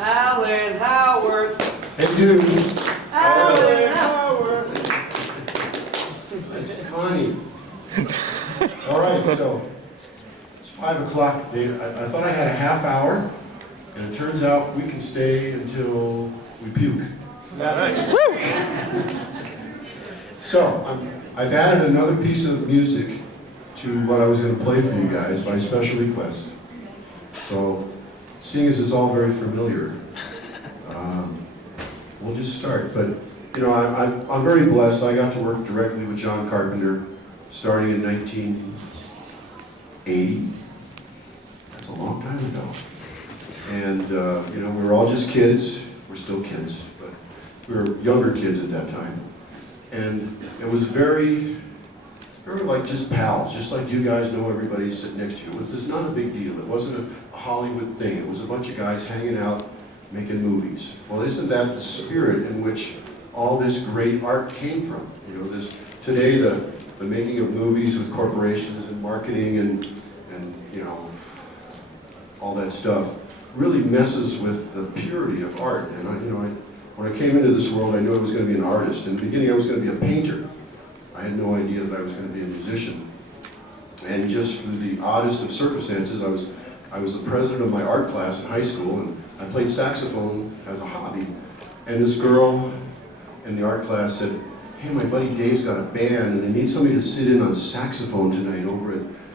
Alan Howarth. Hey, dude. Alan Howarth. That's Connie. All right, so it's 5 o'clock, Dave. I thought I had a half hour, and it turns out we can stay until we puke. Nice. So I've added another piece of music to what I was going to play for you guys by special request. So, seeing as it's all very familiar, we'll just start. But you know, I'm very blessed. I got to work directly with John Carpenter starting in 1980. That's a long time ago. And you know, we were all just kids. We're still kids, but we were younger kids at that time. And it was very like just pals, just like you guys know everybody sitting next to you. It was not a big deal. It wasn't a Hollywood thing. It was a bunch of guys hanging out, making movies. Well, isn't that the spirit in which all this great art came from? You know, today the making of movies with corporations and marketing and you know, all that stuff really messes with the purity of art. And when I came into this world, I knew I was going to be an artist. In the beginning, I was going to be a painter. I had no idea that I was going to be a musician. And just through the oddest of circumstances, I was the president of my art class in high school, and I played saxophone as a hobby. And this girl in the art class said, "Hey, my buddy Dave's got a band, and they need somebody to sit in on saxophone tonight over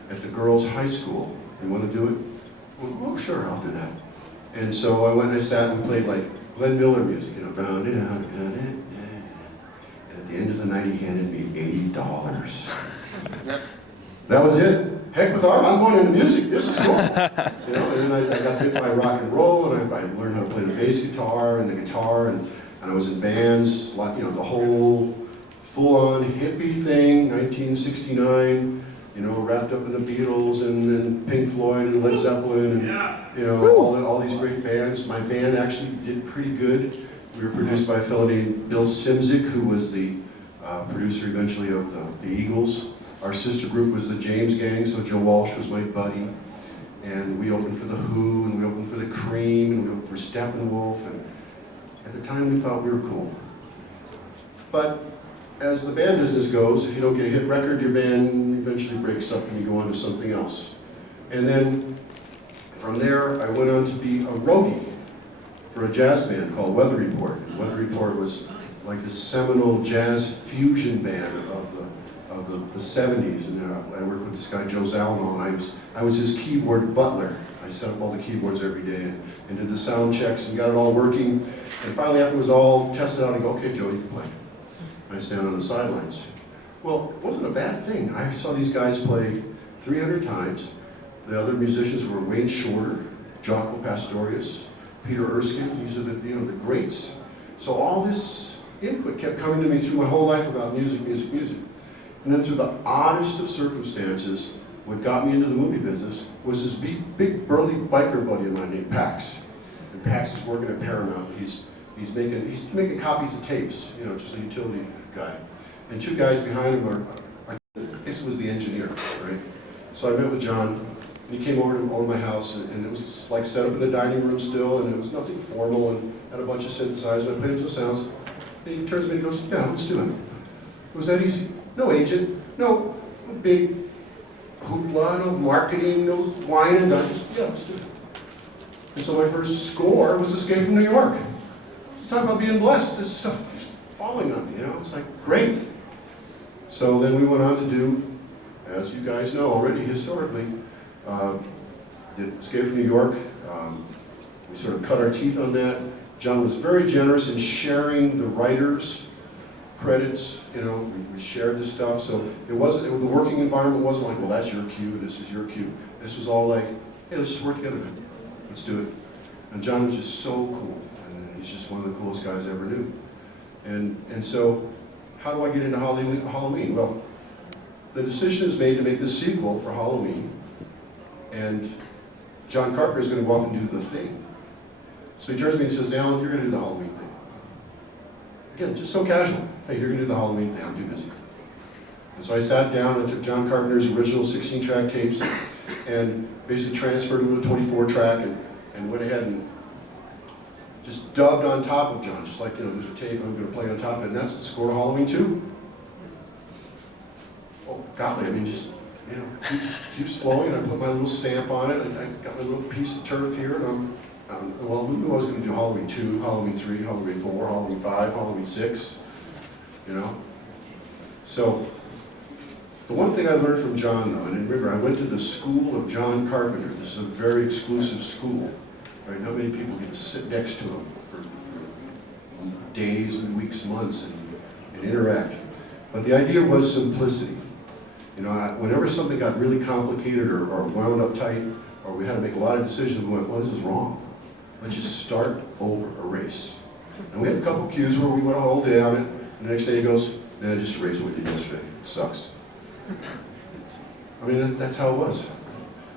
at the girls' high school. You want to do it?" Well, "Oh, sure, I'll do that." And so I went and I sat and played like Glenn Miller music, you know, and at the end of the night, he handed me $80. That was it. Heck with art, I'm going into music. This is cool. You know, and then I got bit by rock and roll, and I learned how to play the bass guitar and the guitar, and I was in bands, like, you know, the whole full-on hippie thing, 1969. You know, wrapped up in the Beatles and Pink Floyd and Led Zeppelin and you know, all these great bands. My band actually did pretty good. We were produced by a fellow named Bill Simzik, who was the producer eventually of the Eagles. Our sister group was the James Gang, so Joe Walsh was my buddy. And we opened for The Who, and we opened for The Cream, and we opened for Steppenwolf. And at the time, we thought we were cool. But as the band business goes, if you don't get a hit record, your band eventually breaks up and you go on to something else. And then from there, I went on to be a roadie for a jazz band called Weather Report. And Weather Report was like the seminal jazz fusion band of the 70s. And I worked with this guy, Joe Zalmo, and I was his keyboard butler. I set up all the keyboards every day and did the sound checks and got it all working. And finally, after it was all tested out, I go, "Okay, Joe, you can play." I stand on the sidelines. Well, it wasn't a bad thing. I saw these guys play 300 times. The other musicians were Wayne Shorter, Jaco Pastorius, Peter Erskine. These are the greats. So all this input kept coming to me through my whole life about music. And then through the oddest of circumstances, what got me into the movie business was this big burly biker buddy of mine named Pax. And Pax is working at Paramount. He's making copies of tapes, you know, just a utility guy. And two guys behind him are this was the engineer, right? So I met with John, and he came over to my house, and it was like set up in the dining room still, and it was nothing formal, and had a bunch of synthesizers, and I played him some sounds. And he turns to me and goes, "Yeah, let's do it." Was that easy? No agent, no big hoopla, no marketing, no wine and dine. Yeah, let's do it. And so my first score was Escape from New York. Talk about being blessed. This stuff is falling on me, you know? It's like, great. So then we went on to do, as you guys know already historically, did Escape from New York. We sort of cut our teeth on that. John was very generous in sharing the writers' credits. You know, we shared this stuff. So the working environment wasn't like, well, that's your cue, this is your cue. This was all like, hey, let's just work together. Let's do it. And John was just so cool. He's just one of the coolest guys I ever knew. And so, how do I get into Halloween? Well, the decision is made to make this sequel for Halloween. And John Carpenter is going to go off and do the thing. So he turns to me and says, Alan, you're going to do the Halloween thing. Again, just so casual. Hey, you're going to do the Halloween thing. I'm too busy. And so I sat down and took John Carpenter's original 16-track tapes and basically transferred them to a 24-track and went ahead and just dubbed on top of John, just like, there's a tape I'm going to play on top of it, and that's the score to Halloween 2. Oh, golly, I mean, just, keeps flowing, and I put my little stamp on it, and I got my little piece of turf here, and well, who knew I was going to do Halloween 2, Halloween 3, Halloween 4, Halloween 5, Halloween 6, So, the one thing I learned from John, though, and remember, I went to the school of John Carpenter. This is a very exclusive school, right? Not many people get to sit next to him for days and weeks, months, and interact. But the idea was simplicity. Whenever something got really complicated or wound up tight, or we had to make a lot of decisions, we went, well, this is wrong. Let's just start over, erase. And we had a couple cues where we went a whole day on it, and the next day he goes, nah, just erase what we did yesterday. It sucks. I mean, that's how it was.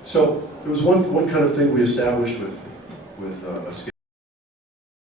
So there was one kind of thing we established with a